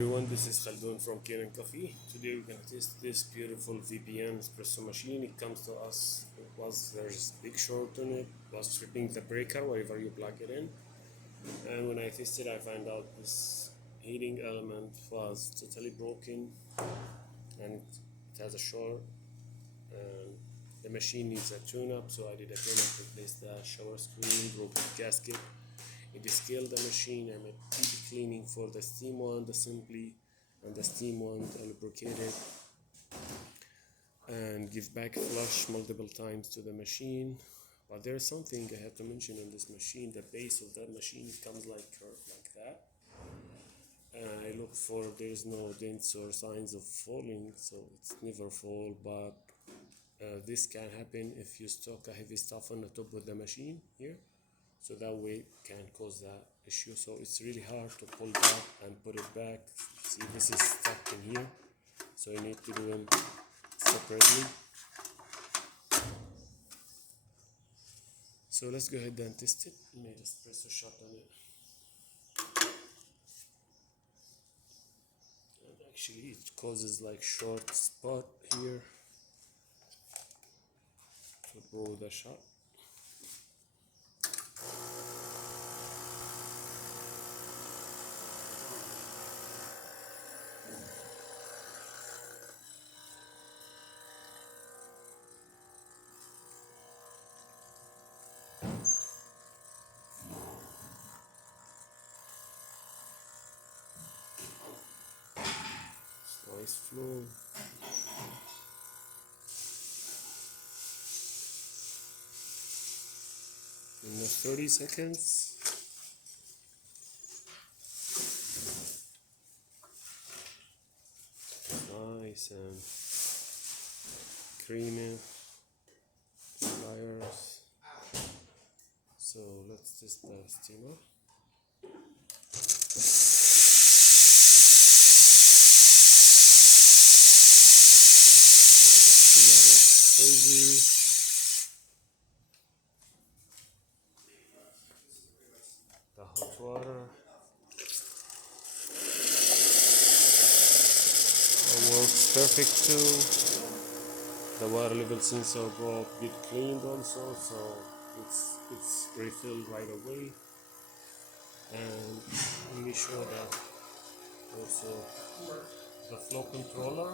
Everyone, this is Khaldun from Kanen Coffee. Today we're gonna test this beautiful VBM espresso machine. It comes to us, there's a big short on it, was tripping the breaker wherever you plug it in. And when I tested, I found out this heating element was totally broken, and it has a short. And the machine needs a tune-up, so I did a tune-up, replaced the shower screen, broke the gasket. I descaled the machine. I made deep cleaning for the steam wand assembly and the steam wand. I lubricated and give back flush multiple times to the machine. But there's something I have to mention on this machine. The base of that machine comes like curved like that. And I look for there's no dents or signs of falling, so it's never fall. But this can happen if you stock a heavy stuff on the top of the machine here. So that way can cause that issue. So it's really hard to pull that and put it back. See, this is stuck in here, so you need to do them separately. So let's go ahead and test it. I made espresso shot on it, and actually it causes like short spot here to blow the shot. Nice flow. In 30 seconds. Nice and creamy layers. So let's test the steamer. Crazy. The hot water. It works perfect too. The water level sensor broke, get cleaned also, so it's refilled right away. And let me show that also the flow controller.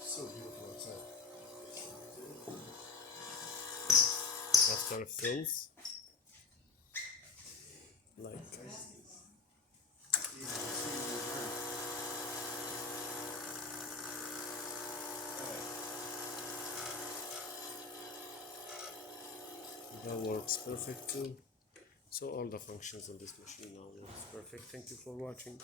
So beautiful outside. After it fills, like that works perfect too. So all the functions on this machine now works perfect. Thank you for watching.